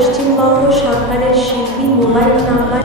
পশ্চিমবঙ্গ সরকারের শিল্পী mobile number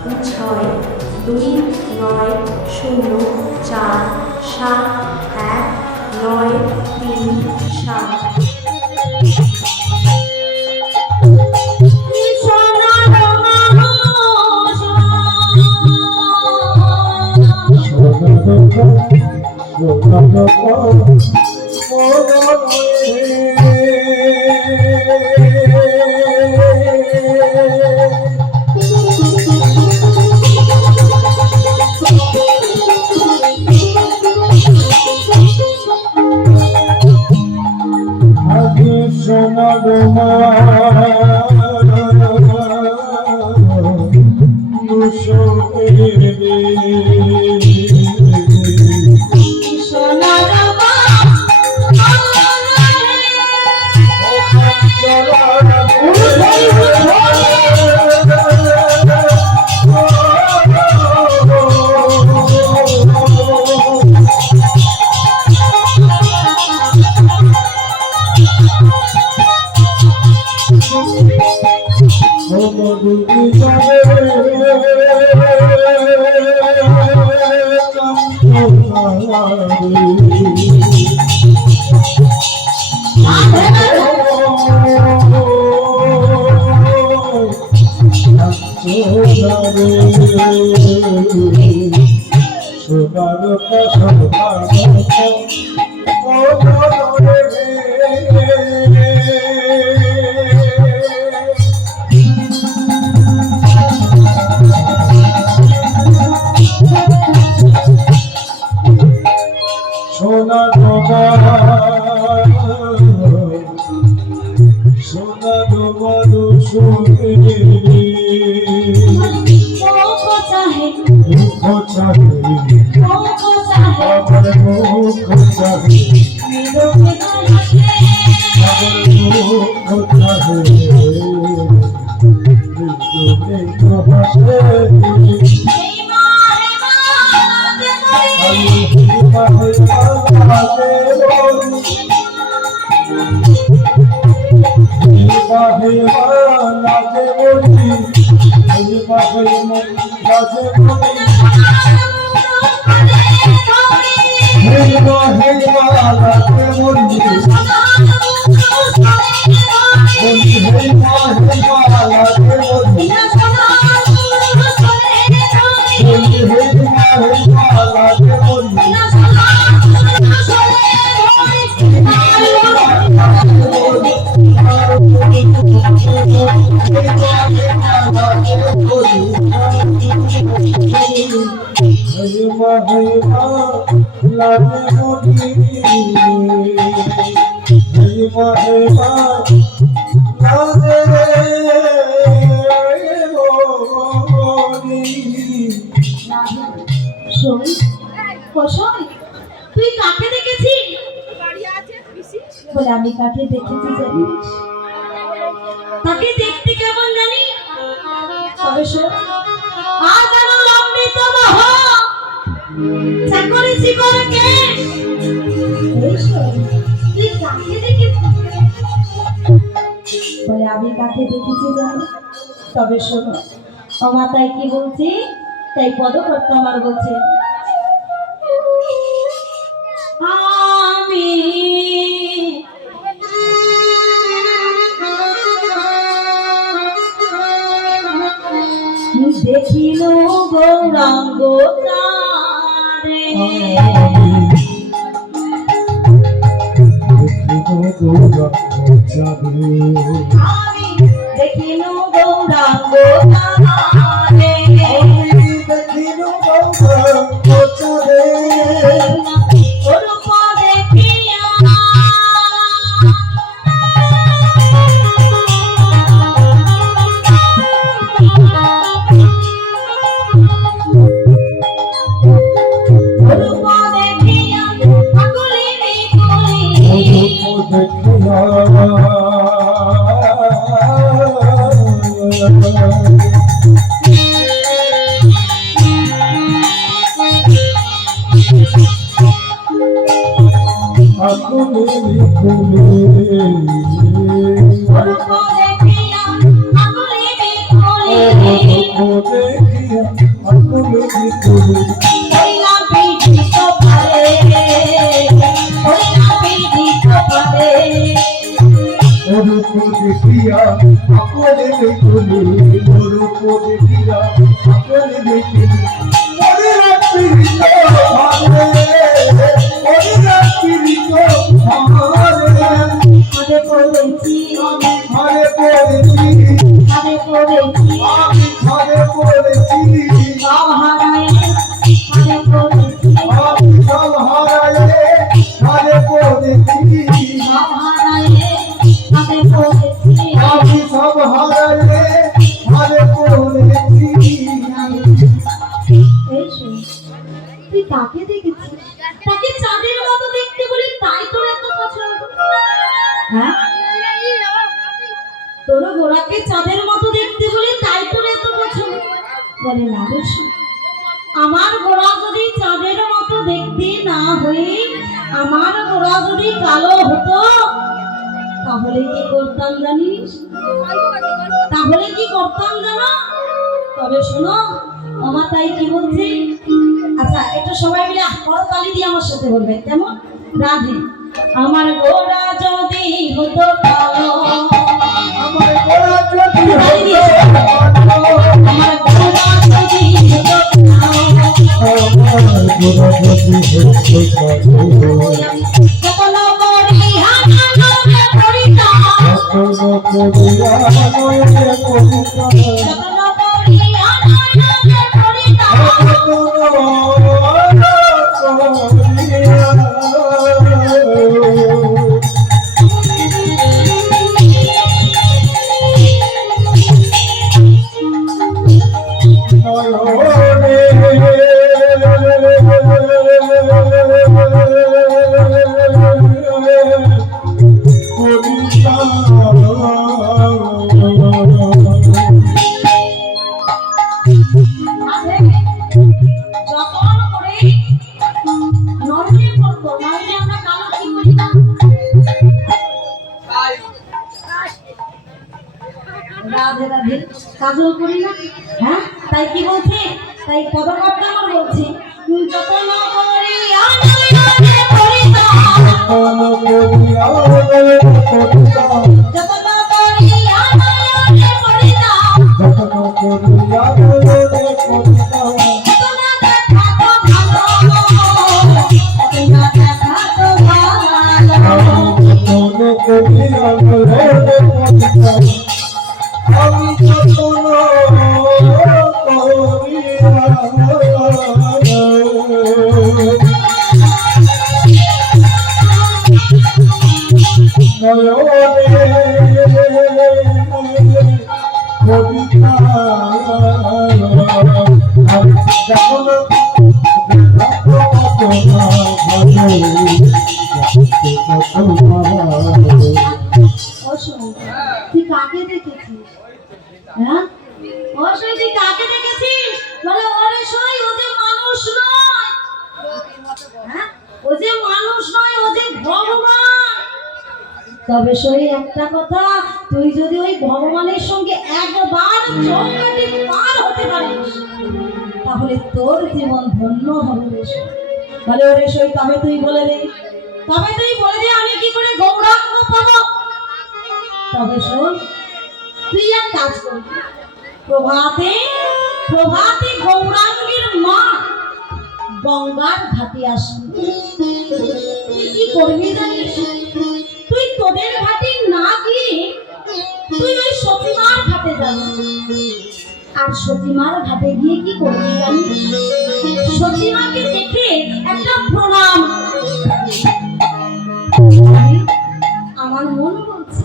我的 দেখিয়া আপনে দেখলি রূপ দেখিয়া আপনে দেখলি মনে রাখিলি তো ভাবে মনে রাখিলি তো ভাবে আরে পড়েছি আমি ঘরে পড়েছি আরে পড়েছি আমি ঘরে পড়েছি সব হারায় আরে পড়েছি আমি সব হারাইলে ঘরে পড়েছি সব হারায় আরে পড়েছি আমি সব হারাইলে ঘরে পড়েছি এই শোন, তুই কাকে দেখেছিস? তাকে চাঁদের মতো দেখতে বলি তাই তোর এত পছন্দ? হ্যাঁ, তোর গোড়াকে চাঁদের মতো দেখতে বলি তাই তোর এত পছন্দ? বলে না রে শোন, আমার গোড়া যদি চাঁদের মতো দেখতে না হয়ে আমার গোড়া যদি কালো হতো তাহলে কি করতাম জানিস? তাহলে কি করতাম জানো? তবে শোনো, মামা তাই কি বলছি? আচ্ছা, এটা সবাই মিলে করতালি দিয়ে আমার সাথে বলবে, কেমন? রাধে আমার গোড়া যদি হতো কালো, আমার গোড়া যদি তালি দিয়ে আমার গোড়া যদি হতো কালো, আমার গোড়া যদি হতো কত নগরী হানানবে পরিতাম, কত করিয়া নয়ে করিতা কত নগরী হানানবে পরিতাম, যখন করে নরমে পড়তো নাইলে আমরা কালো কি করিতাম? রাধে রাধে কাজল করি না, হ্যাঁ তাই কি বলছি? তাই পদকর্তা আমার বলছি, যত নগরী হানানবে পরিতাম, যত নগরী হানানবে পরিতাম, এত না দেখা তো ভালো, এত না দেখা তো ভালো, আমি যতন কবিতা তুই কাকে দেখেছিস? হ্যাঁ, অবশ্যই তুই কাকে দেখেছিস? বলে ওরে সই, ও যে মানুষ নয়, হ্যাঁ ও যে মানুষ নয়, ও যে ভগবান। তবে সই একটা কথা, তুই যদি ওই ভগবানের সঙ্গে একবার চৌকাঠি পার হতে পারিস তাহলে তোর জীবন ধন্য হবে রে সই। বলে ওরে সই, তবে তুই বলে দে, তবে তুই বলে দে আমি কি করে গৌরাঙ্গ পাবো? তবে শোন, তুই এক কাজ করবি, প্রভাতে প্রভাতে গৌরাঙ্গের মা গঙ্গার ঘাটে আসবি। তুই কি করবি জানিস? তুই তোদের ঘাটে না গিয়ে তুই ওই সতীমার ঘাটে যাবি। আর সতীমার ঘাটে গিয়ে কি করবি জানিস? সতীমাকে দেখে একটা প্রণাম। আমার মন বলছে,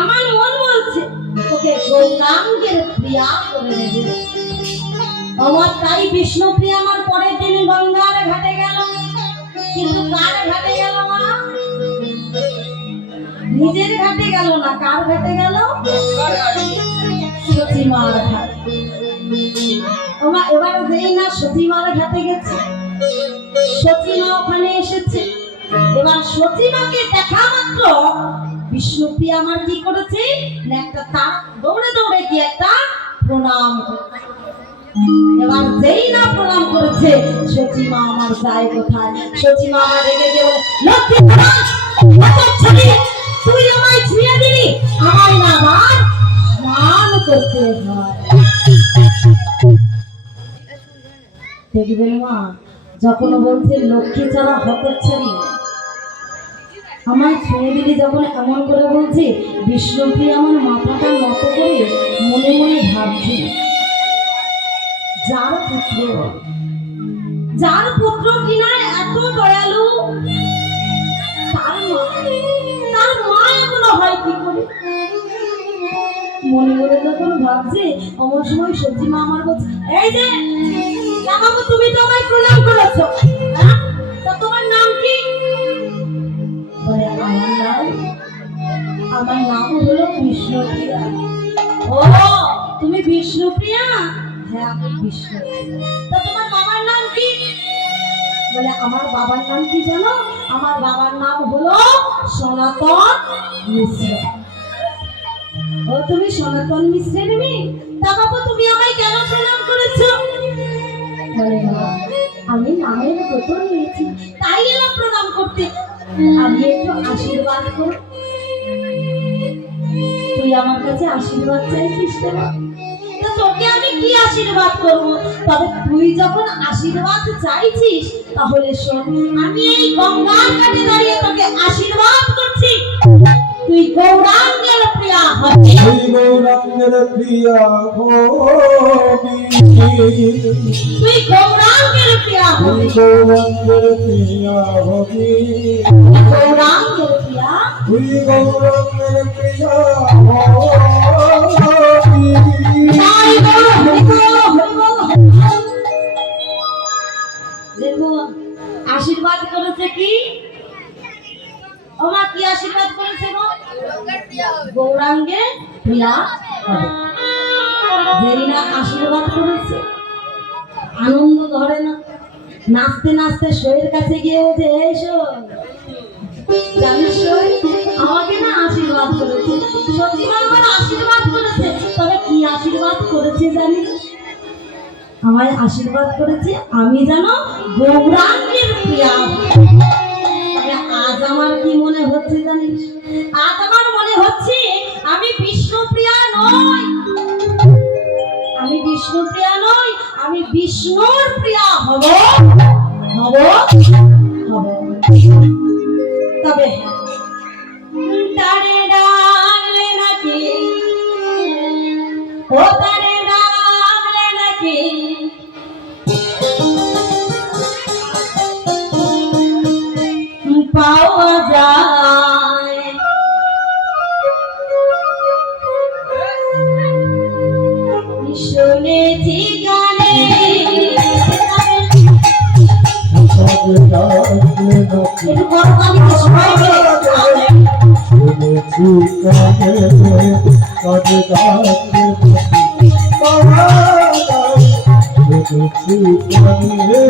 আমার মন বলছে তোকে গৌরাঙ্গের প্রিয়া করে দেবে। আমার তাই বিষ্ণুপ্রিয়া আমার পরের দিন গঙ্গার ঘাটে গেল, কিন্তু কার ঘাটে গেল মা? নিজের ঘাটে গেল না, কার ঘাটে গেল? সতীমার ঘাটে। এবার যেই না সতীমার ঘাটে গেছে, সতীমা ওখানে এসেছে। এবার সতীমাকে দেখা মাত্র বিষ্ণুপ্রিয়া আমার কি করেছে না, একটা তার দৌড়ে দৌড়ে গিয়ে একটা প্রণাম করেছে। এবার যেই না প্রণাম করেছে সচি মা আমার যায় কোথায়? সচি মা আমার রেগে গিয়ে বলে, লক্ষ্মী তুই আমায় ছুঁয়ে দিলি, আমায় না আমার স্নান করতে হয়। দেখবেন মা যখন বলছে লক্ষ্মী ছাড়া হতচ্ছাড়ি, আমায় ছুঁয়ে দিলি যখন এমন করে বলছে, বিষ্ণুপ্রিয়া আমার মাথাটা নত করে মনে মনে ভাবছে, যার পুত্র কিনা এত দয়ালু, তার মা এমন হয় কি করে? মনে মনে যখন ভাবছে অমন সময় সত্যি মা আমার বলছে, এই যে বাবু তুমি তো আমায় প্রণাম করেছো, হ্যাঁ? তা তোমার নাম কি? বলে, আমার নাম হলো বিষ্ণুপ্রিয়া। ও তুমি বিষ্ণুপ্রিয়া? হ্যাঁ আমি বিষ্ণুপ্রিয়া। তা তোমার বাবার নাম কি? বলে, আমার বাবার নাম কি জানো? আমার বাবার নাম হলো সনাতন মিশ্র। ও তুমি সনাতন মিশ্রের মেয়ে? তা বাবু তুমি আমায় কেন প্রণাম করেছো? বলে, আমি নামের ব্রত নিয়েছি তাই এলাম প্রণাম করতে, আমি একটু আশীর্বাদ কর। তুই আমার কাছে আশীর্বাদ চাইছিস না? তো তোকে আমি কি আশীর্বাদ করবো? তবে তুই যখন আশীর্বাদ চাইছিস তাহলে শোন, আমি এই গঙ্গার ঘাটে দাঁড়িয়ে তোকে আশীর্বাদ করছি, তুই গৌরাঙ্গের প্রিয়া হবি। তুই গৌরাঙ্গের প্রিয়া হবি, তুই গৌরাঙ্গের প্রিয়া হবি, গৌরাঙ্গের প্রিয়া হবি, গৌরাঙ্গের প্রিয়া, তুই গৌরাঙ্গের প্রিয়া হবি। তাই বলো, হরি বল, হরি বল, হরি বল। দেখুন আশীর্বাদ করেছে কি? ও মা কি আশীর্বাদ করেছে গো? গৌরাঙ্গে প্রিয়া হবে। যেই না আশীর্বাদ করেছে আনন্দ ধরে না, নাচতে নাচতে শোয়ের কাছে গিয়ে বলছে, এই শোয়, জানিস শোয় আমাকে না আশীর্বাদ করেছে, সত্যি আমার আশীর্বাদ করেছে। তবে কি আশীর্বাদ করেছে জানিস? আমায় আশীর্বাদ করেছে আমি যেন গৌরাঙ্গের প্রিয়া। তবে আজ আমার কি মনে হচ্ছে জানিস? আজ আমার মনে হচ্ছে আমি বিষ্ণুপ্রিয়া নই, আমি বিষ্ণুপ্রিয়া নই, আমি বিষ্ণুর প্রিয়া হব, হব, হব। তবে তারে ডাকলে নাকি, ও তারে ডাকলে নাকি পাওয়া যায়, শুনেছি গানে একটু গরম সবাই শুনেছি কানে কানে শুনেছি কানে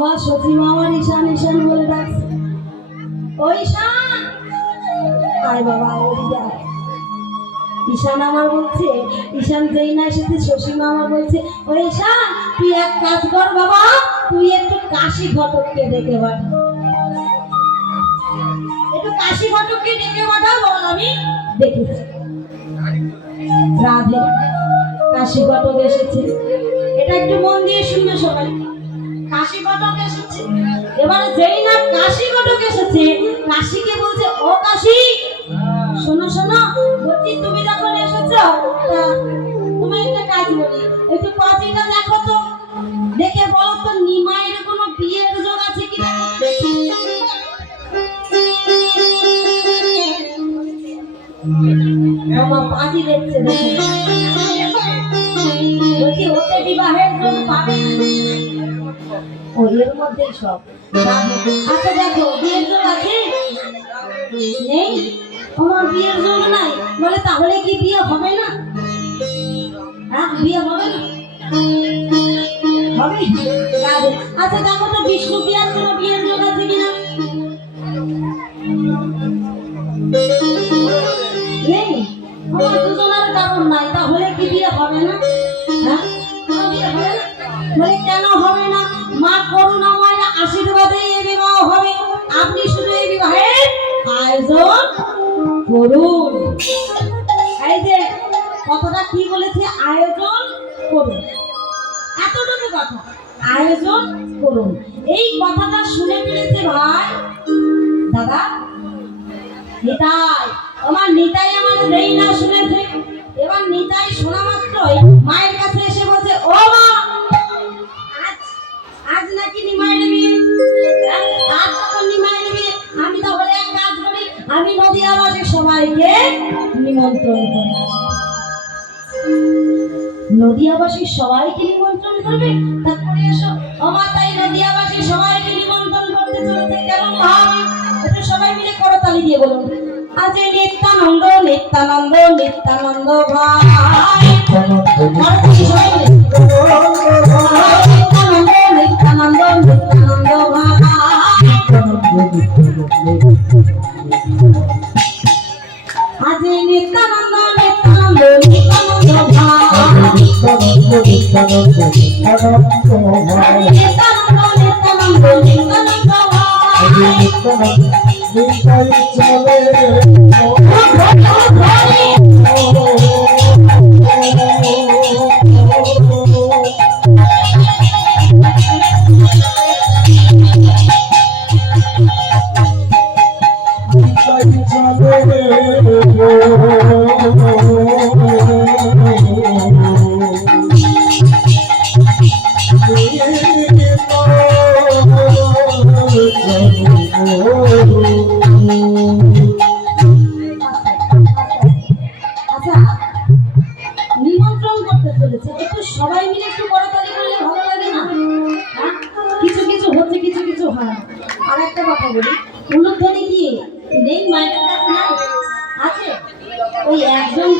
বাবা সচিব আমার ঈশান ঈশান বলে ডাকছে। ও ঈশান, আয় বাবা আয়, এদিকে আয়। ঈশান আমার বলছে, ঈশান যেই না এসেছে শশীমা আমার বলছে, ও ঈশান তুই এক কাজ কর বাবা, তুই একটু কাশী ঘটককে ডেকে পাঠা, একটু কাশী ঘটককে ডেকে পাঠা, বল আমি দেখেছি। রাধে কাশী ঘটক এসেছে, এটা একটু মন দিয়ে শুনবে সবাই। কাশী ঘটক এসেছে, এবারে যেই না কাশী ঘটক এসেছে, কাশীকে বলছে, ও কাশী শোনো শোনো, বলছি তুমি যখন এসেছো তা তোমার একটা কাজ বলি, একটু পাঁচিটা দেখো তো, দেখে বলো তো নিমাইয়ের কোনো বিয়ের যোগ আছে কিনা। আমার পাঁচি দেখছে, দেখো বলছি ওতে বিবাহের যোগ পাবে। ও এর মধ্যেই সব। আচ্ছা দেখো বিয়ের যোগ আছে নেই, আমার বিয়ের যোগ নাই, বলে তাহলে কি বিয়ে হবে না? হ্যাঁ বিয়ে হবে না, হবে। আচ্ছা দেখো তো বিষ্ণু বিয়ার কোনো বিয়ের যোগ আছে কিনা। নেই, আমার দুজনের কারণ নাই, তাহলে কি বিয়ে হবে না? হ্যাঁ বিয়ে হবে না, বলে কেন হবে না? মা করুণাময় আশীর্বাদে এই বিবাহ হবে, আপনি শুধু এই বিবাহের আয়োজন করুন। এই যে কথাটা কি বলেছে, আয়োজন করুন, এতটুকু কথা, আয়োজন করুন। এই কথাটা শুনে ফেলেছে ভাই দাদা নিতাই, আমার নিতাই আমার যেই না শুনেছে, এবার নিতাই শোনা মাত্রই মায়ের কাছে এসে বলছে, ও মা আজ নাকি নিমাইয়ের বিয়ে, আজ যখন নিমাইয়ের বিয়ে, আমি তাহলে এক কাজ করি, আমি নদিয়াবাসী সবাইকে নিমন্ত্রণ করি। নদিয়াবাসী সবাইকে নিমন্ত্রণ করবে, তারপরে এসো আমার তাই নদিয়াবাসী সবাইকে নিমন্ত্রণ করতে চলেছে, কেমন ভাবে একটু সবাই মিলে করতালি দিয়ে বলুন, আজ নিত্যানন্দ নিত্যানন্দ নিত্যানন্দ ভাই, নিত্যানন্দ নিত্যানন্দ নিত্যানন্দ ভাই, আজ নিত্যানন্দ নিত্যানন্দ নিত্যানন্দ ভাই, নিত্যানন্দ নিত্যানন্দ নিত্যানন্দ ভাই, নিমন্ত্রণ করতে চলেছে, একটু সবাই মিলে একটু করতালি করলে ভালো লাগে না? হ্যাঁ কিছু কিছু হচ্ছে, কিছু কিছু হয়। আর একটা কথা বলি, উলুধ্বনি কি নেই মায়ের কাছে না আছে? ওই একজন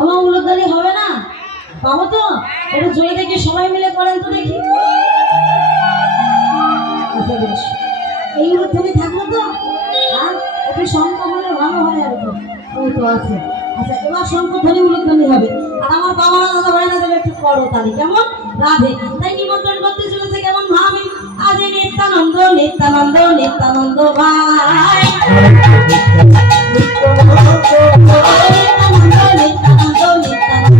আমার উলুধ্বনি হবে না, পাবো তো? একটু জোরে দেখি সবাই মিলে করেন তো দেখি। আচ্ছা বেশ, এই উলুধ্বনি থাকলো তো, আর একটু শঙ্খ হলে ভালো হয় আর কি। ওই তো আছে। আচ্ছা এবার শঙ্খ ধ্বনি উলুধ্বনি হবে, আর আমার বাবারা দাদা ভাইরা দেবে একটু করো তালি, কেমন? রাধে তাই নিমন্ত্রণ করতে চলেছে, কেমন ভাবে, আজ নিত্যানন্দ নিত্যানন্দ নিত্যানন্দ ভাই, নিত্যানন্দ নিত্যানন্দ নিত্যানন্দ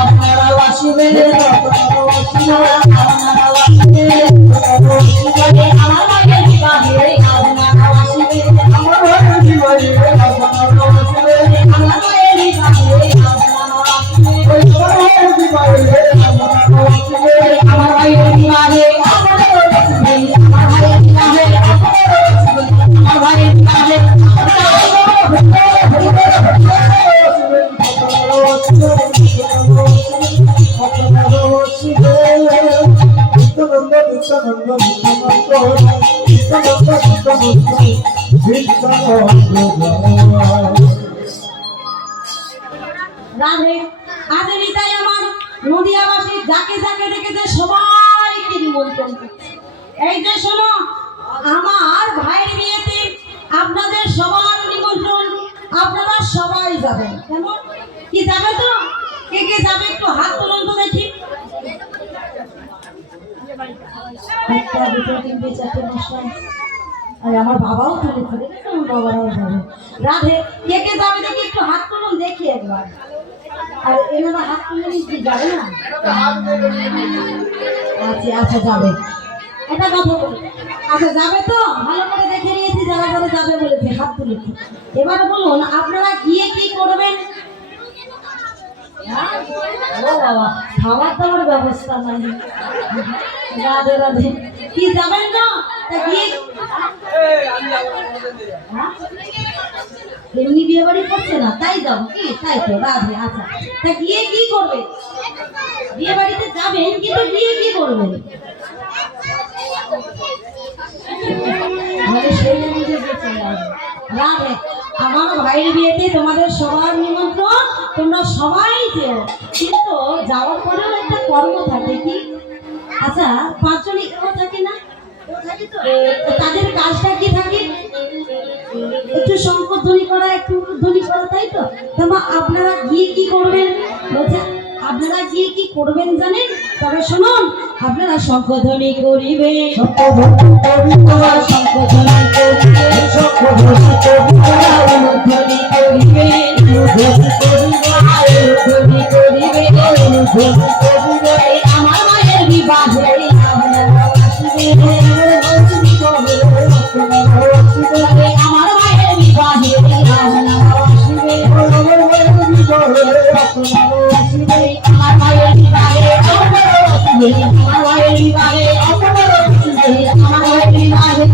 আপনারা আসবেন, আপনারা আসবেন, আমার ভাইয়ের বিবাহে আপনারা আসবেন, আমার ভাইয়ের বিবাহে আপনারা আসবেন, আমার ভাইয়ের বিবাহে রাধে আজ নিতাই আমার নদিয়াবাসী যাকে যাকে দেখেছে সবাইকে নিমন্ত্রণ করছে। এই যে শোনো, আমার ভাইয়ের বিয়েতে আপনাদের সবার নিমন্ত্রণ, আপনারা সবাই যাবেন। কেমন কি যাবে তো? কে কে যাবে একটু হাত তুলুন তো দেখি। একটা দুটো তিনটে চারটে পাঁচটা, আর আমার বাবাও তুলেছে, দেখেছো আমার বাবারাও যাবে। রাধে কে কে যাবে দেখি একটু হাত তুলুন দেখি একবার। আর এনারা হাত তুলে নিচ্ছি, যাবে না? আচ্ছা আচ্ছা যাবে, এটা কথা বলি। আচ্ছা যাবে তো? ভালো করে দেখে নিয়েছি যারা যারা যাবে বলেছে, হাত তুলেছি। এবার বলুন আপনারা গিয়ে কি করবেন? ও বাবা, খাবার দাবার ব্যবস্থা নাই। রাধে রাধে, কি যাবেন না? তা গিয়ে এমনি বিয়ে বাড়ি করছে না তাই যাবো কি? তাই তো রাধে। আচ্ছা তা গিয়ে কি করবে? বিয়ে বাড়িতে যাবেন কিন্তু গিয়ে কি করবেন? সেই বুঝে চলে আসবে। রাধে আমার ভাইয়ের বিয়েতে তোমাদের সবার নিমন্ত্রণ, তোমরা সবাই যেও, কিন্তু যাওয়ার পরেও একটা কর্ম থাকে। কি? আচ্ছা পাঁচজনই এও থাকে না? তাদের কাজটা কি থাকে? একটু শঙ্করধ্বনি করা, একটু ধ্বনি করা, তাই তো? তোমার আপনারা গিয়ে কি করবেন বলছে? আপনারা গিয়ে কি করবেন জানেন? তবে শুনুন, আপনারা শঙ্করধ্বনি করিবে, শঙ্করধ্বনি করিবে, শঙ্করধ্বনি করিবে, শঙ্করধ্বনি করিবে, ধ্বনি করিবে, আমার মায়ের বিবাহে আপনারা আসবেন, আমার মায়ের বিবাহে আপনারা আসবেন, আমার মায়ের বিবাহে আমার মায়ের বিবাহে আপনারা আসবেন, আমার মায়ের বিবাহে আপনারা আসবেন, আমার মায়ের বিবাহে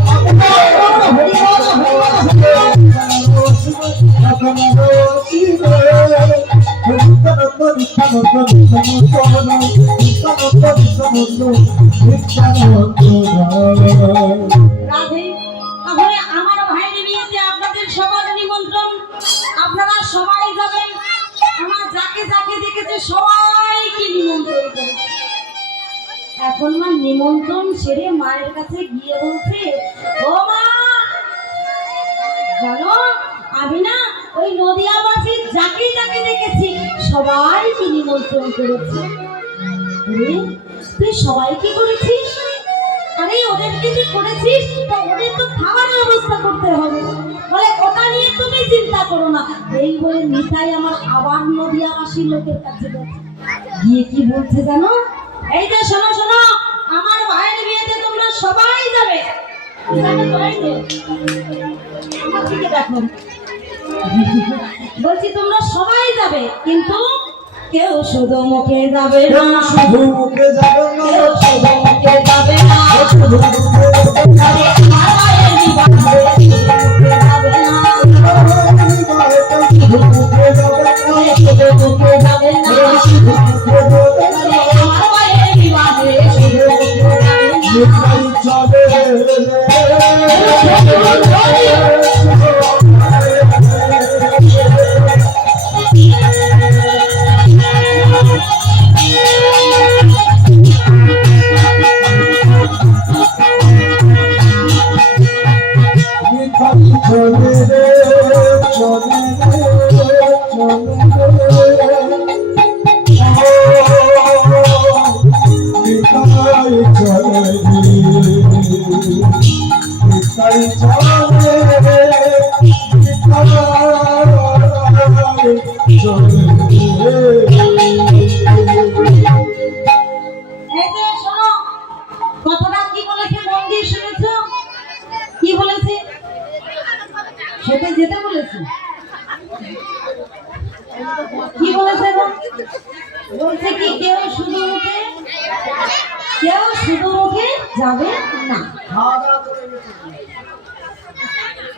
রাধে। তাহলে আমার ভাইয়ের বিয়েতে আপনাদের সবার নিমন্ত্রণ, আপনারা সবাই যাবেন। আমার যাকে যাকে দেখেছে সবাইকে নিমন্ত্রণ করেছে। এখন মা নিমন্ত্রণ সেরে মায়ের কাছে গিয়ে বলছে, ও মা জানো আমি না ওই নদিয়াবাসী যাকে যাকে দেখেছি সবাইকে নিমন্ত্রণ করেছি। তুই সবাইকে করেছিস? আরে ওদেরকে তুই করেছিস তো ওদের তো খাবার ব্যবস্থা করতে হবে। বলে ওটা নিয়ে তুমি চিন্তা করো না। এই বলে নিতাই আমার আবার নদিয়াবাসী লোকের কাছে গেছে। গিয়ে কি বলছে জানো? এই যে শোনো শোনো, আমার ভাইয়ের বিয়েতে তোমরা সবাই যাবে। আমার দিকে দেখো, বলছি তোমরা সবাই যাবে, কিন্তু কেউ শুধু মুখে যাবে না, শুধু মুখে যাবে না, কেউ শুধু মুখে যাবে না, শুধু মুখে যাবে না, আমার ভাইয়ের বিবাহে শুধু মুখে যাবে না, শুধু মুখে যাবে না, শুধু মুখে যাবে না, শুধু মুখে যাবে না, আমার ভাইয়ের বিবাহে শুধু মুখে যাবে না। নিতাই যাবে চলে রে, চলে রে, চলে রে, নিতাই চলে রে। বলছে কি কেউ শুধু মুখে যাবে না।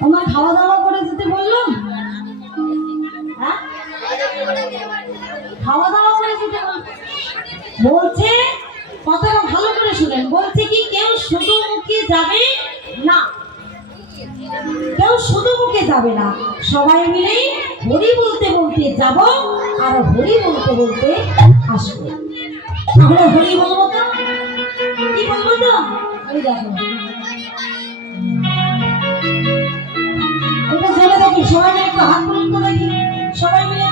তোমার খাওয়া দাওয়া করে যেতে বললো? হ্যাঁ, খাওয়া দাওয়া করে যেতে বলছে। কথাটা ভালো করে শুনেন, বলছে কি কেউ শুধু মুখে যাবে না, কেউ শুধু মুখে যাবে না, সবাই মিলে হরি বলতে বলতে যাব আর হরি বলতে বলতে আসবো। আমরা হরি বলবো তো, কি বলবো তো? ওই দেখো এটা জেনে দেখি, সবাই মিলে একটু হাত তুলুন তো দেখি, সবাই মিলে,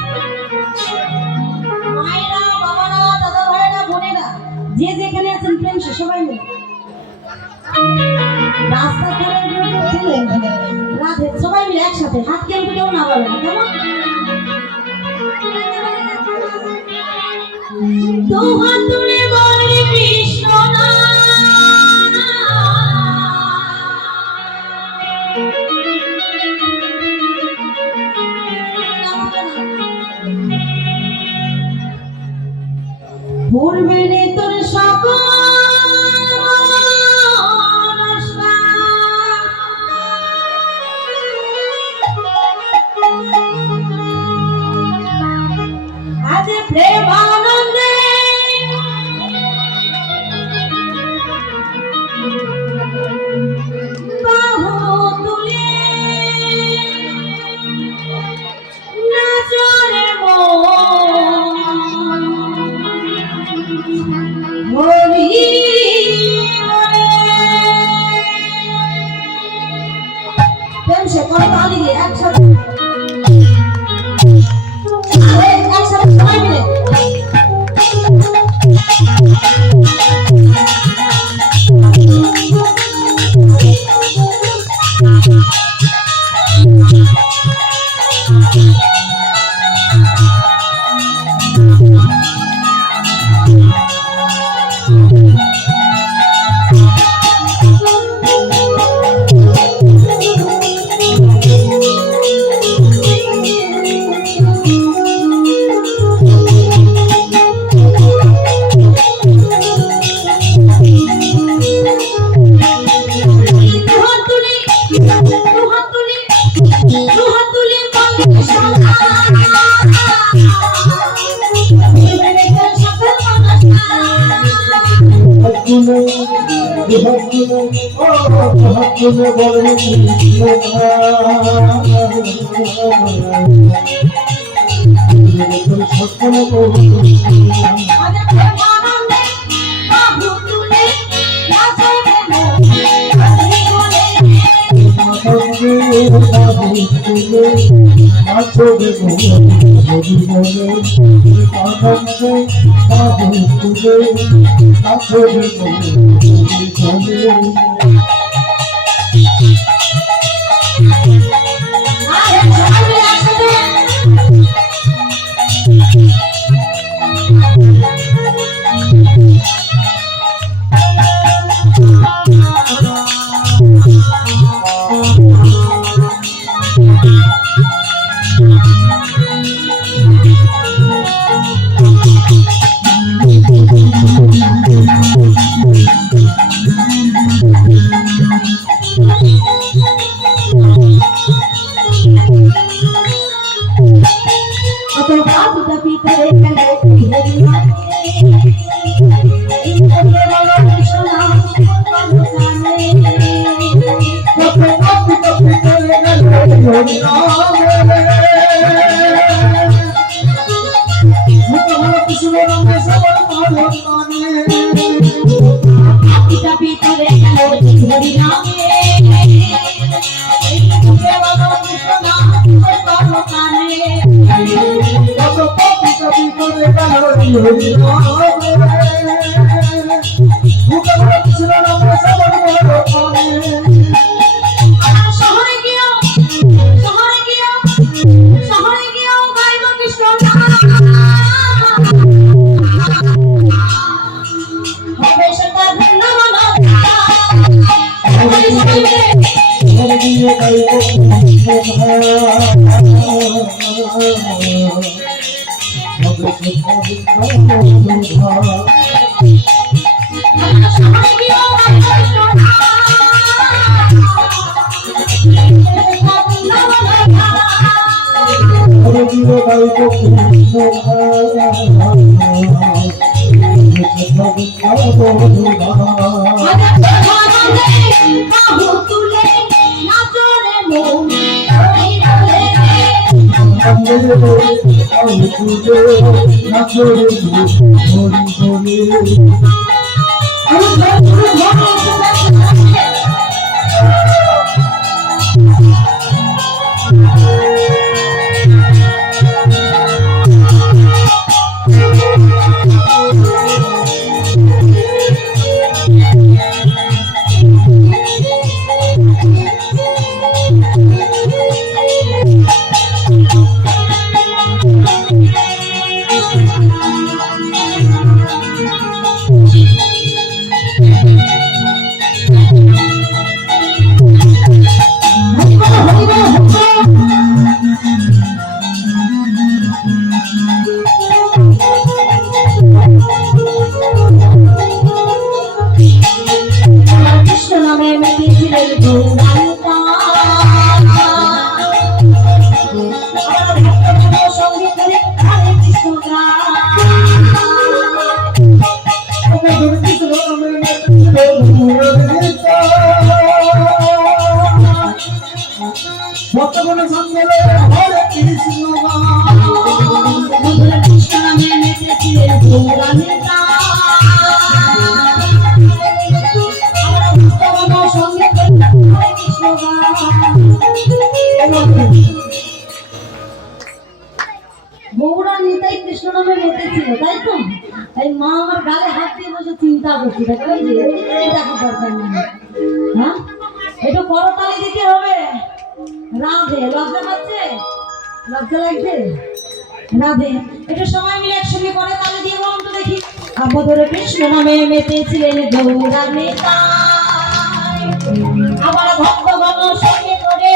মায়েরা, বাবারা, দাদা ভাইরা, বোনেরা, যে যেখানে আছেন প্রেম সে সবাই মিলে রাস্তা করে রাধে, সবাই মিলে একসাথে হাত কিন্তু কেউ না পাবে না, কেমন? দু হাত তুলে বলে কৃষ্ণ পূর্বে রে তোর সকল আজ প্রেমানন্দে বাহু তুলে নাচরে হরি প্রেম সে করে তালি দিয়ে একসাথে সবাই মিলে সবাই গিয়ে কৃষ্ণ নামে মেতেছিলেন গৌরাঙ্গা সঙ্গে করে হরে কৃষ্ণ বর্তমানে সঙ্গলে হরে কৃষ্ণ কৃষ্ণ নামে মেতেছিলেন গৌরাঙ্গা সঙ্গে করে হরে কৃষ্ণ বগুড়া নিতাই কৃষ্ণ নামে মেতেছিল তাই তো তাই মা আমার গালে হাত দিয়ে বসে চিন্তা করছি দেখো এই যে এটা কি দরকার নেই হ্যাঁ একটু করতালি দিতে হবে রাধে লজ্জা পাচ্ছে লজ্জা লাগছে রাধে একটু সবাই মিলে একসঙ্গে করে তালি দিয়ে বলুন তো দেখি আমাদের কৃষ্ণ নামে মেতেছিলেন গৌরা নেতা আবার ভক্তগণ সঙ্গে করে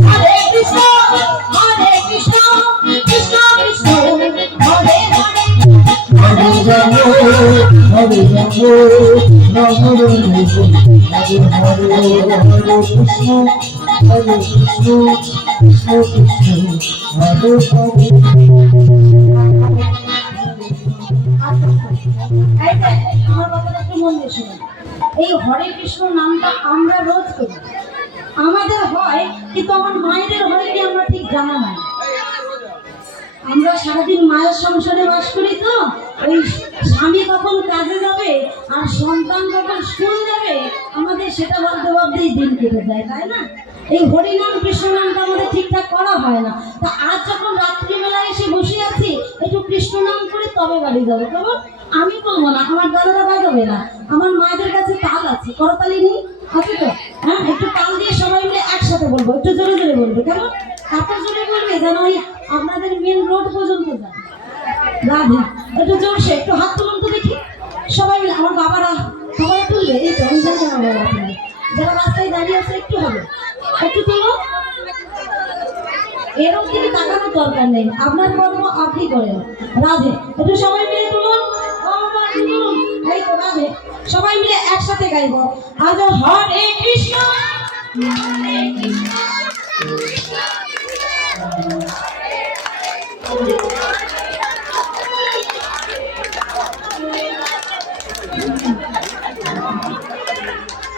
হরে কৃষ্ণ হরে কৃষ্ণ কৃষ্ণ কৃষ্ণ হরে হরে হরে রাম হরে রাম রাম রাম হরে হরে কৃষ্ণ কৃষ্ণ কৃষ্ণ হরে হরে আমার কথাটা একটু মন দিয়ে শুনুন এই হরে কৃষ্ণ নামটা আমরা রোজ করি আমাদের হয় কিন্তু আমার মায়েদের হয় কি আমরা ঠিক জানা নাই আমরা সারাদিন মায়ের সংসারে বাস করি তো ওই স্বামী কখন কাজে যাবে আর সন্তান কখন স্কুল যাবে আমাদের সেটা ভাবতে ভাবতেই দিন কেটে যায় তাই না এই হরিনাম কৃষ্ণ নামটা আমাদের ঠিকঠাক করা হয় না তা আজ যখন রাত্রিবেলায় এসে বসে আছি একটু কৃষ্ণ নাম করে তবে বাড়ি যাবো কেমন আমি বলবো না আমার দাদারা বাজাবে না আমার মায়েদের কাছে তাল আছে করতালি নেই আছে তো হ্যাঁ একটু তাল দিয়ে সবাই মিলে একসাথে বলবো একটু জোরে জোরে বলবো কেমন এত জোরে বলবে যেন ওই আপনাদের মেন রোড পর্যন্ত যায় রাধে একটু জোরসে একটু হাত তুলুন তো দেখি সবাই মিলে আমার বাবারা সবাই তুলবে এই তো আমি জানি আমার বাবা তুলবে যারা রাস্তায় দাঁড়িয়ে আছে একটু হবে একটু তুলো এরকম কিন্তু তাকানোর দরকার নেই আপনার কর্ম আপনি করেন রাধে একটু সবাই মিলে তুলুন এই তো রাধে সবাই মিলে একসাথে গাইব আজ হরে কৃষ্ণ হরে কৃষ্ণ কৃষ্ণ কৃষ্ণ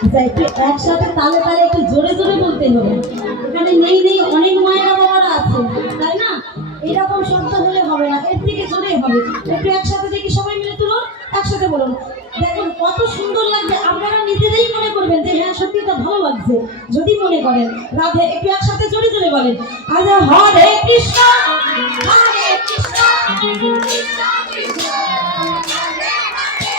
আচ্ছা একটু একসাথে তালে তালে একটু জোরে জোরে বলতে হবে। এখানে নেই নেই অনেক মায়েরা বাবারা আছে, তাই না? এরকম শব্দ হলে হবে না, এর থেকে জোরে হবে। একটু একসাথে দেখি সবাই মিলে তুলুন, একসাথে বলুন। দেখুন কত সুন্দর লাগবে, আপনারা নিজেরাই মনে করবেন যে হ্যাঁ সত্যি তো ভালো লাগছে। যদি মনে করেন রাধে, একটু একসাথে জোরে জোরে বলেন। আচ্ছা হরে কৃষ্ণ হরে কৃষ্ণ কৃষ্ণ কৃষ্ণ হরে হরে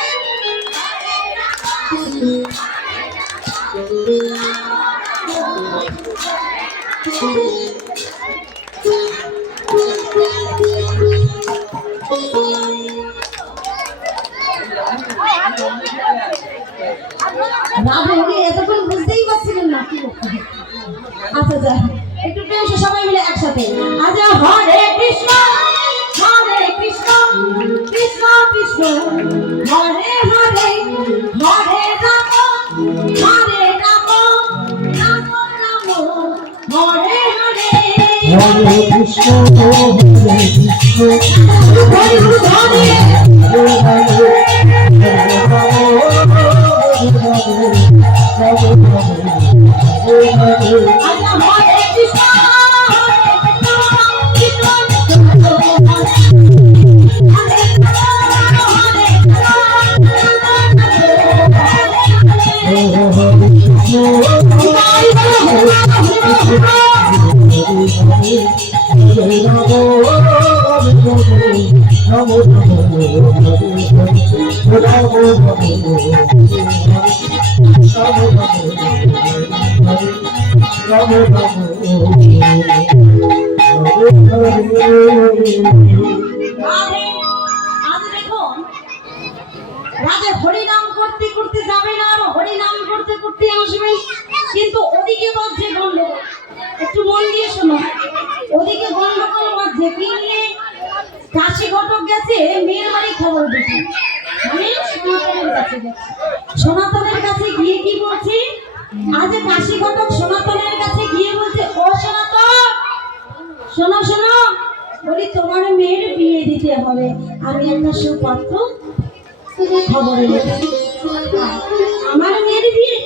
রাধে উনি এতক্ষণ বুঝতেই পারছিলেন না কি করতে হবে। আচ্ছা যা একটু প্রেম সে সবাই মিলে একসাথে। আচ্ছা হরে কৃষ্ণ কৃষ্ণ কৃষ্ণ হরে হরে হরে রাম রাম রাম হরে হরে হরে কৃষ্ণ হরে কৃষ্ণ হরে হরে আল্লাহ হরে কৃষ্ণ রাধে হরিনাম করতে করতে যাবেন আর হরিনাম করতে করতে আসবেন, কিন্তু ওদিকে বাজছে গন্ডগোল। একটু মন দিয়ে শোনো, ওদিকে গন্ডগোল বাজছে কি নিয়ে? কাশী ঘটক গেছে মেয়ের বাড়ি খবর দিতে, মানে সনাতনের কাছে গেছে। সনাতনের কাছে গিয়ে কি বলছে? আজ কাশী ঘটক সনাতনের কাছে গিয়ে বলছে, ও সনাতন শোনো শোনো, বলি তোমার মেয়ের বিয়ে দিতে হবে, আমি একটা সুপাত্র খবর এনেছি। আমার মেয়ের বিয়ে?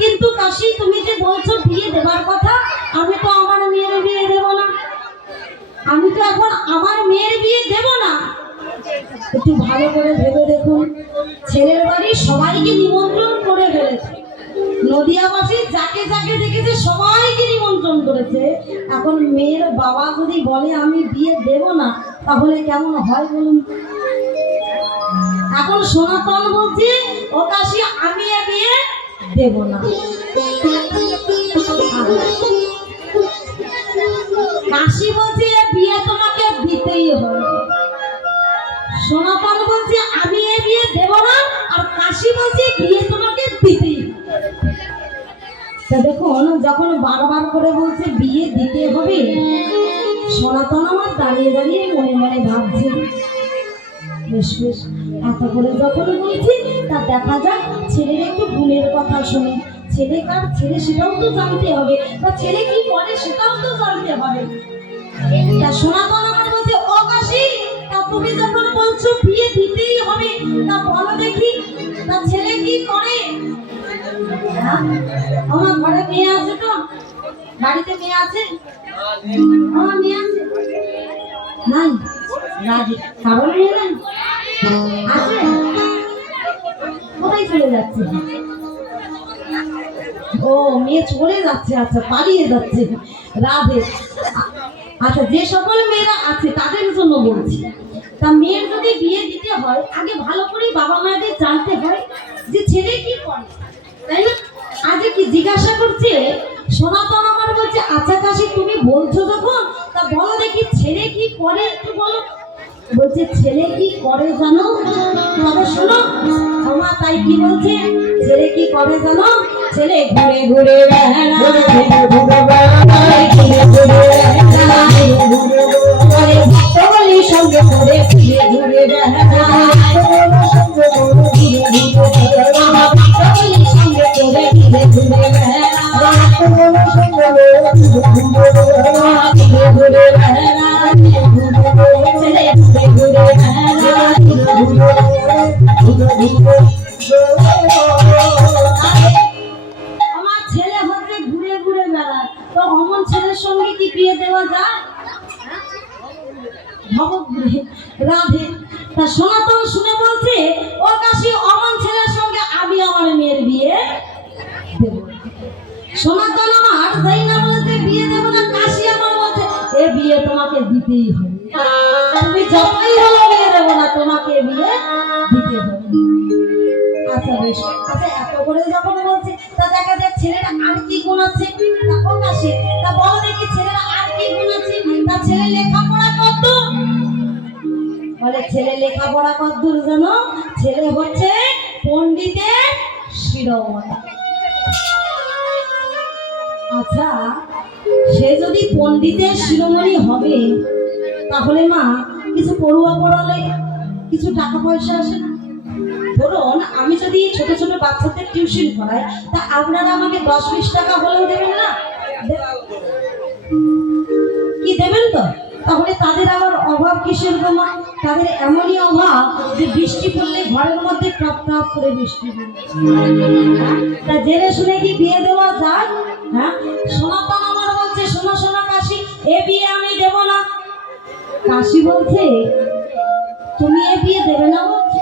কিন্তু কাশী তুমি যে বলছো বিয়ে দেবার কথা, আমি তো আমার মেয়ের বিয়ে দেব না, আমি তো এখন আমার মেয়ের বিয়ে দেব না। একটু ভালো করে ভেবে দেখুন, ছেলের বাড়ি সবাইকে নিমন্ত্রণ করে ফেলেছে, নদিয়াবাসী যাকে যাকে দেখেছে সবাইকে নিমন্ত্রণ করেছে। এখন মেয়ের বাবা যদি বলে আমি বিয়ে দেব না, তাহলে কেমন হয় বলুন? এখন সনাতন বলছে, ও কাশী আমি এ বিয়ে দেব না। কাশী বলছে বিয়ে তোমাকে দিতেই হবে, সনাতন বলছে আমি এ বিয়ে দেব না, আর কাশী বলছে বিয়ে তোমাকে দিতেই হবে। দেখুন যখন বারবার করে বলছে বিয়ে দিতে হবে, সনাতন আমার দাঁড়িয়ে দাঁড়িয়ে মনে মনে ভাবছে বেশ বেশ এত করে যখন বলছি, তা দেখা যাক ছেলের একটু গুণের কথা শুনে। ছেলে কার ছেলে সেটাও তো জানতে হবে, বা ছেলে কি করে সেটাও তো জানতে হবে। তা সনাতন আমার বলছে, ও কাশী তা তুমি যখন বলছো বিয়ে দিতেই হবে, তা বলো দেখি তা ছেলে কি করে? আমার ঘরে মেয়ে আছে তো? বাড়িতে মেয়ে আছে? আমার মেয়ে আছে? নাই রাজি কারণ মেয়ে নাই আছে? কোথায় চলে যাচ্ছে? ও মেয়ে চলে যাচ্ছে, আচ্ছা পালিয়ে যাচ্ছে রাধে। আচ্ছা যে সকল মেয়েরা আছে তাদের জন্য বলছি, তা মেয়ের যদি বিয়ে দিতে হয় আগে ভালো করে বাবা মায়েদের জানতে হয় যে ছেলে কি করে, তাই না? আজ কি জিজ্ঞাসা করছে সনাতন আমার বলছে, আচ্ছা কাশী তুমি বলছো যখন, তা বলো দেখি ছেলে কি করে একটু বলো। বলছে ছেলে কি করে জানো? তবে শোনো আমার তাই কি বলছে, ছেলে কি করে জানো? ছেলে ঘুরে ঘুরে ভক্তবলীর সঙ্গে ঘুরে ঘুরে ঘুরে ভক্তবলীর সঙ্গে ঘুরে ঘুরে ঘুরে রাধে। তা সনাতন শুনে বলছে, ও কাশি, অমন ছেলের সঙ্গে আমি আমার মেয়ের বিয়ে দেব। সনাতন আমার যেই না বলেছে বিয়ে দেব না, কাশি আমার বলছে এ বিয়ে তোমাকে দিতেই হবে, তুমি যতই হলো বিয়ে দেব না, তোমাকে বিয়ে দিতে হবে। আচ্ছা বেশ, আচ্ছা এত করে যখন বলছে, তা দেখা যাক ছেলেরা আর কি গুণ আছে। তা ও কাশি, তা বলো দেখি ছেলেরা আর কি গুণ আছে। তা ছেলে লেখাপড়া কত? বলে ছেলে লেখাপড়া কতদূর জানো? ছেলে হচ্ছে পণ্ডিতের শিরোমণি। আচ্ছা, সে যদি পণ্ডিতের শিরোমণি হবে, তাহলে মা কিছু পড়ুয়া পড়ালে কিছু টাকা পয়সা আসে না? ধরুন আমি যদি ছোট ছোট বাচ্চাদের টিউশন করাই, তা আপনারা আমাকে 10-20 টাকা হলেও দেবেন না? কি দেবেন তো? তাহলে তাদের আবার অভাব কিসের গো মা? তাদের এমনই অভাব যে বৃষ্টি পড়লে ঘরের মধ্যে টপ টপ করে বৃষ্টি পড়ে। তা জেনে শুনে কি বিয়ে দেওয়া যায়? হ্যাঁ, সনাতন আমার বলছে, শোনো শোনো কাশি, এ বিয়ে আমি দেব না। কাশি বলছে, তুমি এ বিয়ে দেবে না বলছো?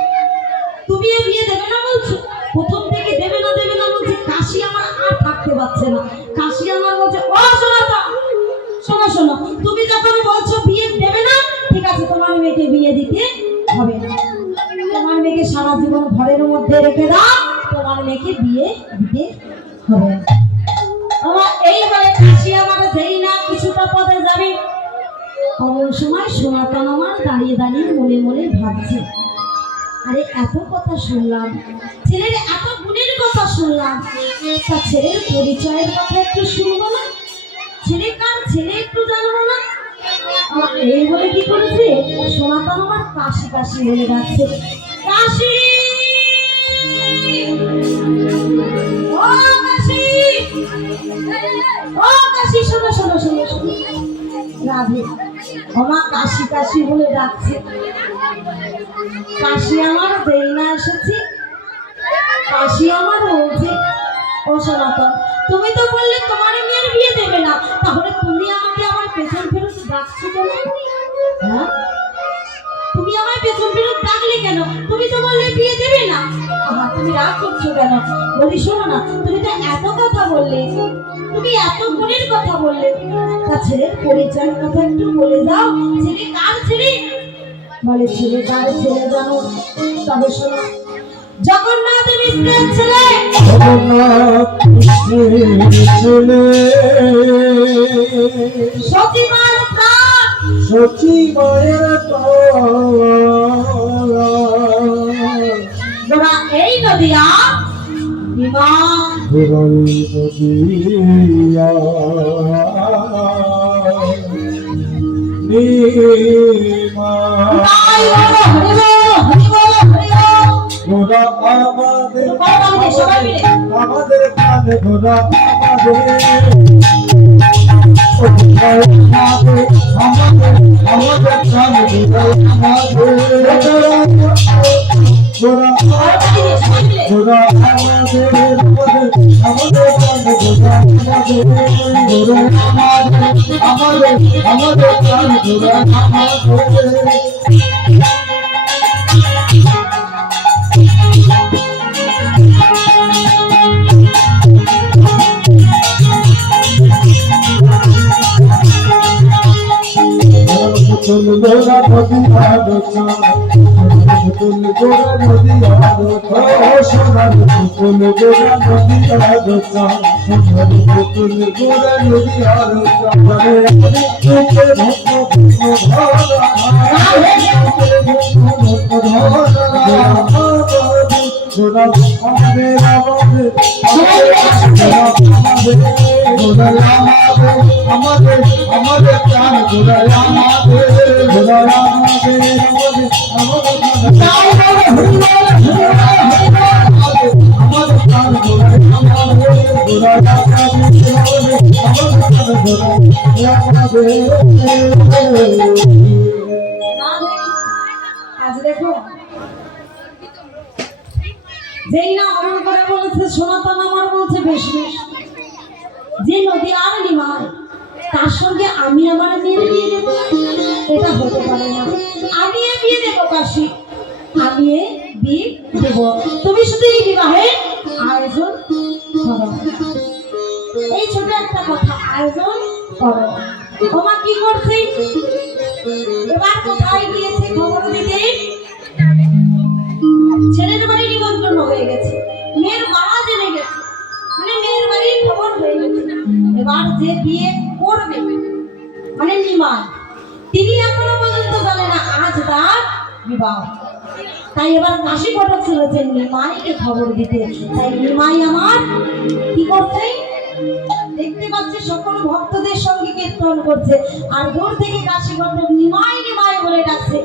তুমি এ বিয়ে দেবে না বলছো? প্রথম থেকে দেবে না বলছে। কাশি আমার আর থাকতে পারছে না। কাশি আমার বলছে, ও সনাতন, শোনো শোনো, তুমি যখন বলছো বিয়ে দেবে না, ঠিক আছে, তোমার মেয়েকে বিয়ে দিতে হবে না। তোমার মেয়েকে সারা জীবন ঘরের মধ্যে রেখে দাও, তোমার মেয়েকে বিয়ে দিতে হবে না। আমার এই বলে কাশি আমার যেই না কিছুটা পথে যাবে, অমন সময় সনাতন আমার দাঁড়িয়ে দাঁড়িয়ে মনে মনে ভাবছে, আরে এত কথা শুনলাম, ছেলের এত গুণের কথা শুনলাম, তা ছেলের পরিচয়ের কথা একটু শুনবো না? ছেলে কার ছেলে একটু জানবো না? এই বলে কি করেছে, সনাতন আমার কাশি কাশি বলে ডাকছে, কাশি, ও কাশি, ও কাশি, শোনো শোনো শোনো শোনো। রাধে আমার কাশি কাশি বলে ডাকছে। কাশি আমার যেই না এসেছে, কাশি আমার বলছে, ও সনাতন, তুমি তো বললে তোমার মেয়ের বিয়ে দেবে না, তাহলে তুমি আমাকে আমার পেছন ফেরত ডাকছো কেন? হ্যাঁ, তুমি আমার পেছন ফেরত ডাকলে কেন? তুমি তো বললে বিয়ে দেবে না। তুমি রাগ করছো কেন? বলি শোনো না, তুমি তো এত কথা বললে, তুমি এত গুণের কথা বললে, তা ছেলের পরিচয়ের কথা একটু বলে দাও। ছেলে কার ছেলে? বলে ছেলে কার ছেলে জানো? তবে শোনো, জগন্নাথ মিশ্রের ছেলে। জগন্নাথ মিশ্রের ছেলে, সতী মায়ের প্রাণ, সতী মায়ের প্রাণ। ওরা এই নদিয়া বিমান, নদিয়া তাই বলো, হরি বল, হরি বল, হরি বল। ঘোড়া আমাদের, সবাই মিলে আমাদের কানে ঘোড়া আমাদের, আমাদের কানে ঘোড়া আমাদের, ঘোড়া ঘোড়া আমাদের, আমাদের কানে ঘোড়া আমাদের, ঘোড়া আমাদের, আমাদের কানে ঘোড়া আমাদের। পুতুল গোরা নদী আলোচনা, পুতুল গোরা নদী আলোচনা, সোনার পুতুল গোরা নদী আলোচনা, সোনার পুতুল গোরা নদী আলোচনা। ঘোড়া আমাদের, আমাদের, আমাদের, আমাদের প্রাণ ঘোড়া আমাদের, ঘোড়া আমাদের, আমাদের, আমাদের প্রাণ ঘোড়া আমাদের, ঘোড়া আজ দেখো, যেই না অমন করে বলেছে সনাতন আমার বলছে বেশ বেশ, যে নদী আর নিমায় তার সঙ্গে আমি আমার মেয়ের বিয়ে দেবো? এটা হতে পারে না। আমি এ বিয়ে দেবো কাশি, আমি এ বিয়ে দেবো। তুমি শুধু এই বিবাহের আয়োজন করো, এই ছোট একটা কথা, আয়োজন করো। ওমা কি করছে? এবার কোথায় গিয়েছে খবর দিতে? ছেলের বাড়ি নিমন্ত্রণ হয়ে গেছে, মেয়ের বাবা জেনে গেছে, মানে মেয়ের বাড়ির খবর হয়ে গেছে। এবার যে বিয়ে করবে মানে নিমাই, তিনি এখনো পর্যন্ত জানে না আজ তার বিবাহ। তাই এবার কাশি পাঠক চলেছেন নিমাইকে খবর দিতে। তাই নিমাই আমার কি করছে দেখতে পাচ্ছে, সকল ভক্তদের সঙ্গে কীর্তন করছে, আর দূর থেকে কাশি পাঠক নিমাই নিমাই বলে ডাকছে,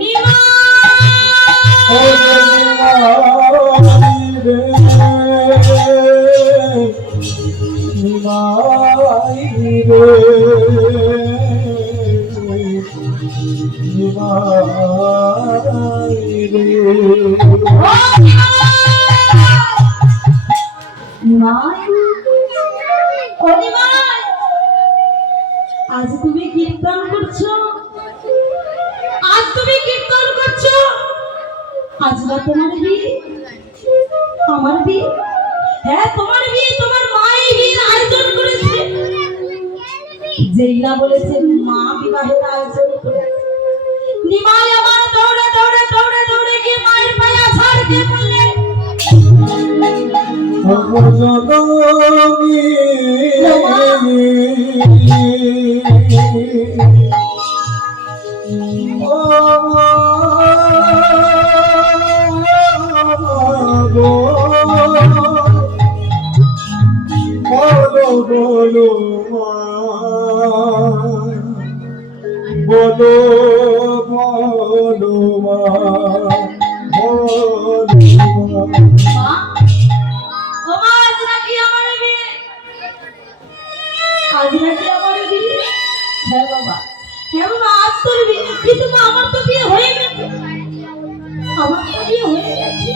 নিমাই। আজ তুমি কীর্তন করছো, আজ তুমি কীর্তন করছো, আজ না তোমার বিয়ে, আমার বিয়ে। হ্যাঁ তোমার বিয়ে, তোমার মাই বিয়ের আয়োজন করেছে। যেই না বলেছে মা বিবাহের আয়োজন করেছে, নিমাই আমার দৌড়ে দৌড়ে দৌড়ে দৌড়ে গিয়ে মায়ের পায়ে আছাড় দিয়ে বললে, বলো বলো মা, ও মা, আজ নাকি আমার বিয়ে, আজ নাকি আমার বিয়ে। হ্যাঁ বাবা, হ্যাঁ বাবা, আজ তোর বিয়ে। কিন্তু মা আমার তো বিয়ে হয়ে গেছে, আমার তো বিয়ে হয়ে গেছে।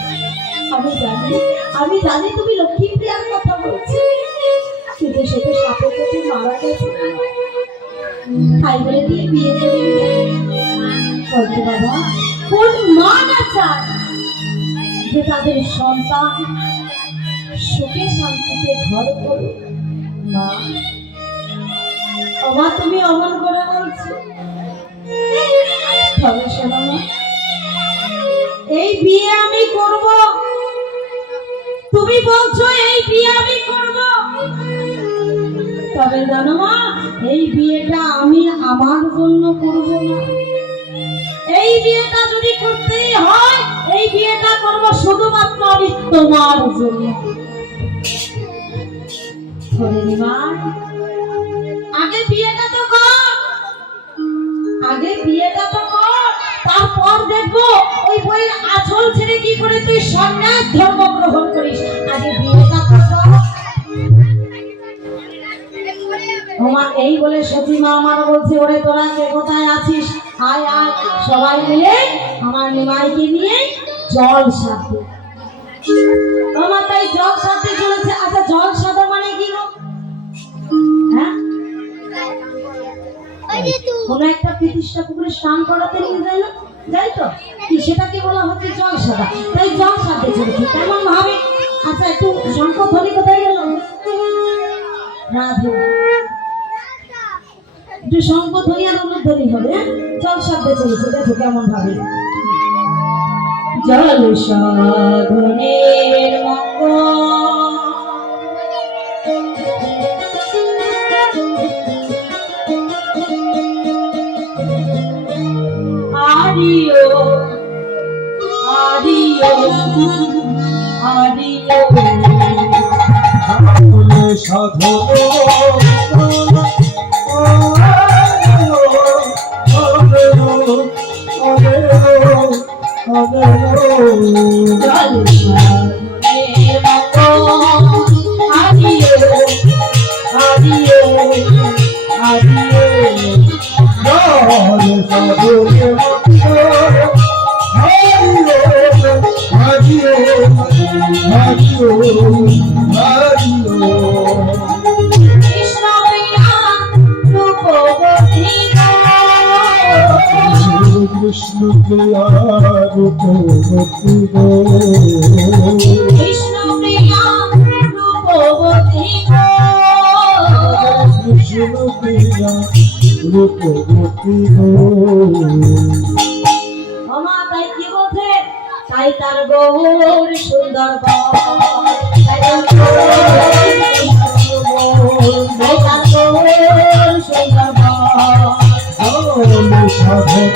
আমি জানি তুমি লক্ষ্মী প্রিয়ার কথা বলছি, কিন্তু সে তো সাপে কেটে মারা গেছে। তাই বলে দিয়ে বিয়ে দেবে বলতে বাবা, কোন মা না চায় যে তাদের সন্তান সুখে শান্তিতে ঘর করুক? মা, বাবা তুমি অমন করে বলছো, তবে শোনো মা, এই বিয়ে আমি করব। তুমি বলছো এই বিয়ে আমি করব, তবে জানো মা, এই বিয়েটা আমি আমার জন্য করব না। এই বিয়েটা যদি করতেই হয়, এই বিয়েটা করব শুধুমাত্র আমি তোমার জন্য। আগে বিয়েটা তো কর, আগে বিয়েটা তো কর, তারপর দেখবো ওই বইয়ের আঁচল ছেড়ে কি করে তুই সন্ন্যাস ধর্ম গ্রহণ করিস। আগে বিয়েটা তো কর। তোমার এই বলে সতীমা আমার বলছে, ওরে তোরা কে কোথায় আছিস, আয় আয়, সবাই মিলে আমার নিমাইকে নিয়ে জল সাথে। তোমার তাই জল সাথে চলেছে। আচ্ছা জল সাথে মানে কি গো? হ্যাঁ, কোন একটা প্রতিষ্ঠা পুকুরে স্নান করাতে নিয়ে যায় না, যাই তো, কি সেটাকে বলা হচ্ছে জল সাদা। তাই জল সাথে চলেছে কেমন ভাবে? আচ্ছা একটু শঙ্কধ্বনি কোথায় গেল? রাধে, একটু শঙ্কধ্বনি আর অনুধ্বনি হবে। জল সাথে চলেছে, দেখো কেমন ভাবে। জল সাধনের আরিও আরিও আরিও সাধু কৃষ্ণ বিষ্ণু প্রিয়া রূপবতী গো কৃষ্ণ প্রিয়া রূপবতী গো বিষ্ণু প্রিয়া রূপবতী গো আমা তাই কি বলছে তাই তার গৌর সুন্দর বর তাই তার গৌর সুন্দর বর আমি সাধক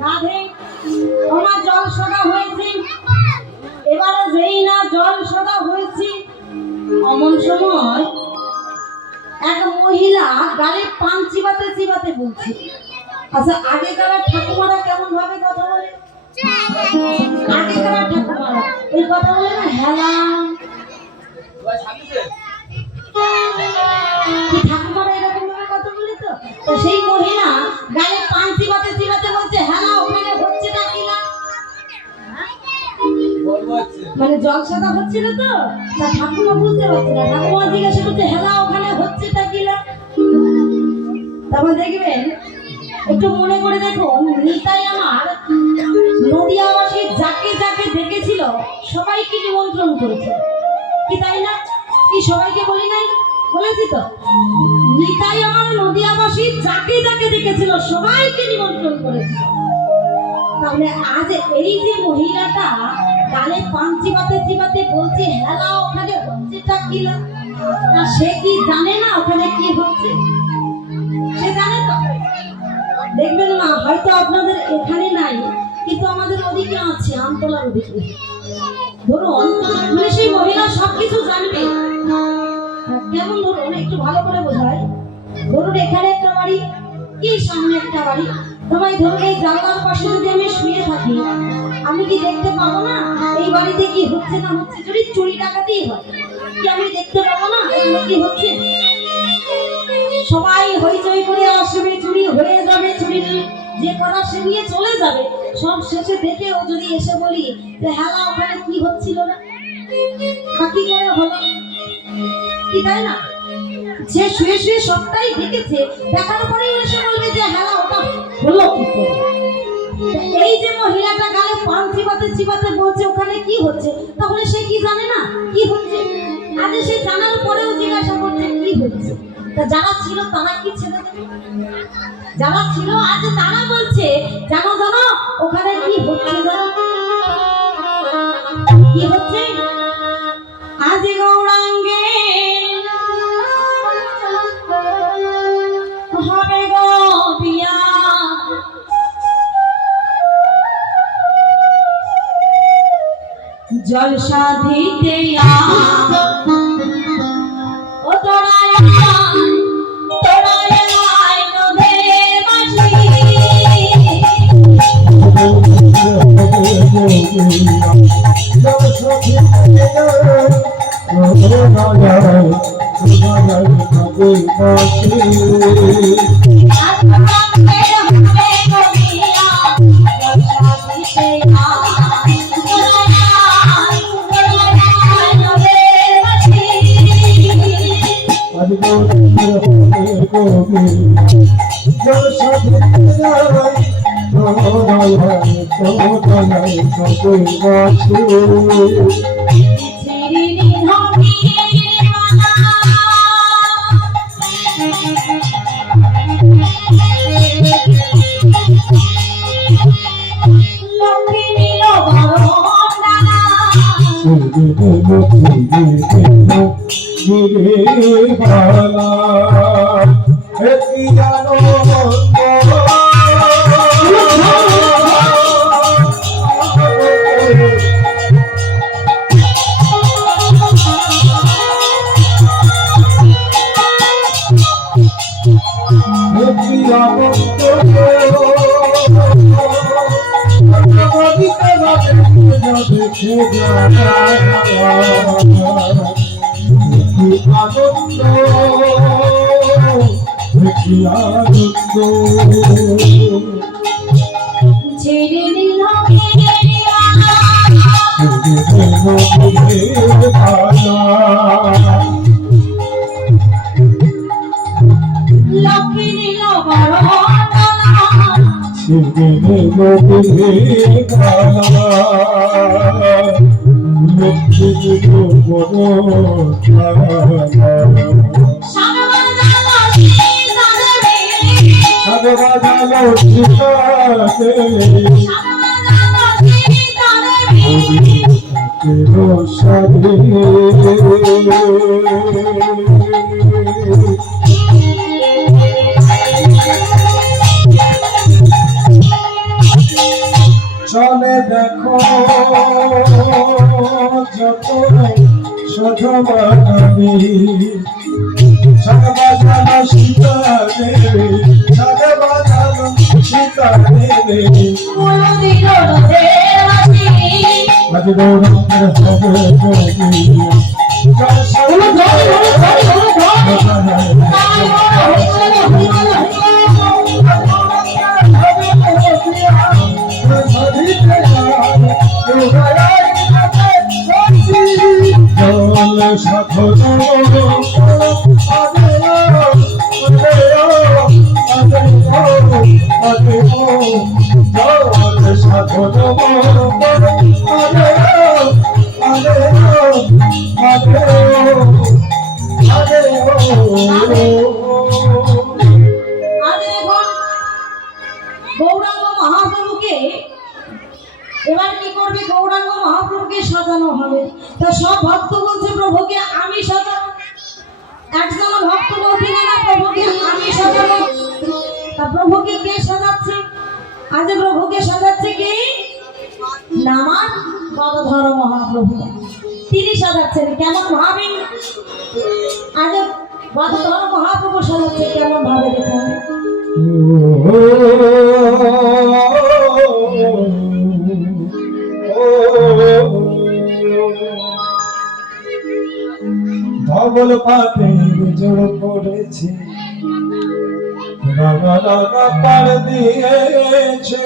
রাধে আমার জল সদা হয়েছে এবারে যেই না জল সদা হয়েছে অমন সময় এক মহিলা গালে পান চিবাতে চিবাতে বলছে আচ্ছা আগেকার ঠাকুমারা কেমন ভাবে কথা বলে আগেকার ঠাকুমারা ওই কথা বলে না হেলা কি ঠাকুমারা এরকম ভাবে কথা বলে তো তো সেই মহিলা গালে পান চিবাতে চিবাতে বলছে হেলা ওখানে হচ্ছেটা কি না মানে জলসাদা হচ্ছিল তো তা ঠাকুমা বুঝতে পারছে না ঠাকুমা জিজ্ঞাসা করছে হেলা ওখানে হচ্ছেটা কি না তারপর দেখবেন একটু মনে করে দেখুন নিতাই আমার নদিয়াবাসী যাকে যাকে দেখেছিল সবাইকে নিমন্ত্রণ করেছে কি তাই না কি সবাইকে বলি নাই বলেছি তো নিতাই আমার নদিয়াবাসী যাকে যাকে দেখেছিল সবাইকে নিমন্ত্রণ করেছিল তাহলে আজ এই যে মহিলাটা গালে পান চিবাতে চিবাতে বলছে হেলা ওখানে হচ্ছেটা কি না তা সে কি জানে না ওখানে কি হচ্ছে সে জানে তো দেখবেন না হয়তো আপনাদের এখানে নাই কিন্তু আমাদের ওদিকে আছে আমতলার ওদিকে ধরুন মানে সেই মহিলা সবকিছু জানবে কেমন ধরুন একটু ভালো করে বোঝায় ধরুন এখানে একটা বাড়ি কি সামনে একটা বাড়ি তোমায় ধরুন এই জানলার পাশে যদি আমি শুয়ে থাকি আমি কি দেখতে পাবো না এই বাড়িতে কি হচ্ছে না হচ্ছে যদি চুরি ডাকাতি হয় কি আমি দেখতে পাবো না এখানে কি হচ্ছে সবাই হইচই করে আসবে চুরি হয়ে যাবে চুরি যে করা সে নিয়ে চলে যাবে সব শেষে দেখেও যদি এসে বলি যে হেলা ওখানে কি হচ্ছিল না বা কি করে হলো কি তাই না যে শুয়ে শুয়ে সবটাই দেখেছে দেখার পরেই এসে বলবে যে হেলা ওটা হলো কি করে এই যে মহিলাটা গালে পান চিবাতে চিবাতে বলছে ওখানে কি হচ্ছে তাহলে সে কি জানে না কি হচ্ছে আজ সে জানার পরেও জিজ্ঞাসা করছে কি হচ্ছে তা যারা ছিল তারা কি ছেড়ে দেবে যারা ছিল আজ তারা বলছে জানো জানো ওখানে কি হচ্ছে জানো কি হচ্ছে আজ গৌরাঙ্গে হবে গো বিয়া জলসা দিতে ও তোরায় তোরায় নদের বাসি কি আনন্দ ছেড়ে নিল লক্ষ্মী নিল বড় চলে দেখো যত সধবানি সধবাজানো সীতা দেবী সধবাজানো সীতা দেবী আজ গৌরবের হবে গৌরাঙ্গ মহাপ্রভুকে এবার কি করবে? গৌরাঙ্গ মহাপ্রভুকে সাজানো হবে। তো সব ভক্ত বলছে প্রভুকে আমি সাজাবো, একজন ভক্ত বলছে না প্রভুকে আমি সাজাবো। তা প্রভুকে কে সাজাচ্ছে? আজ প্রভুকে সাজাচ্ছে কে? নামান গদাধর মহাপ্রভু, তিনি সাজাচ্ছেন। কেমন ভাবেন? আজ গদাধর মহাপ্রভু সাজাচ্ছে কেমন ভাবে দেখুন। ধবল পাতে জোর পড়েছে রাঙা রাঙা পাড় দিয়েছে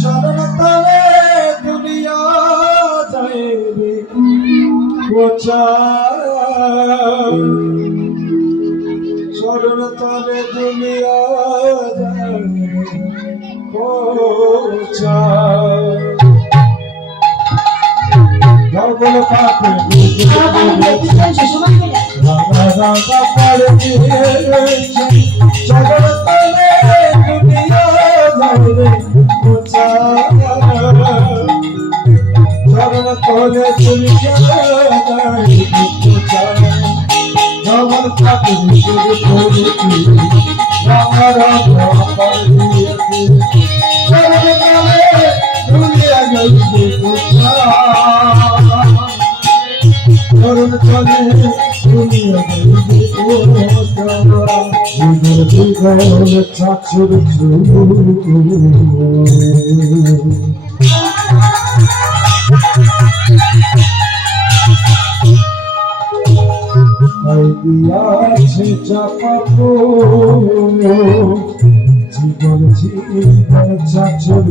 চরণ তলে দুনিয়া যায় রে কোচা চরণ তলে দুনিয়া যায় রে কোচা ধবল পাতে রাঙা রাঙা পাড় দিয়েছে চরণ তলে দুনিয়া যায় রে কোচা চরণ তলে দুনিয়া যায় রে কোচা ধবল পাতে রাঙা রাঙা পাড় দিয়েছে চরণ তলে দুনিয়া যায় রে কোচা চরণ তলে দুনিয়া চাচুর দিয়াছে চাপাবো জীবন জীবন চাচুর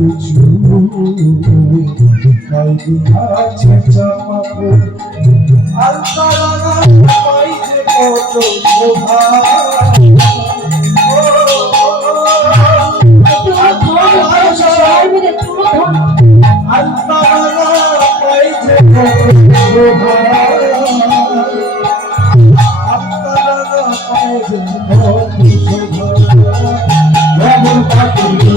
দিয়াছে চাপাবো আলতা লাগা পাইছে কত শোভা আলতা লাগা পাইছে কত শোভা আলতা লাগা পাইছে কত শোভা রাবণ পাখির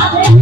আরে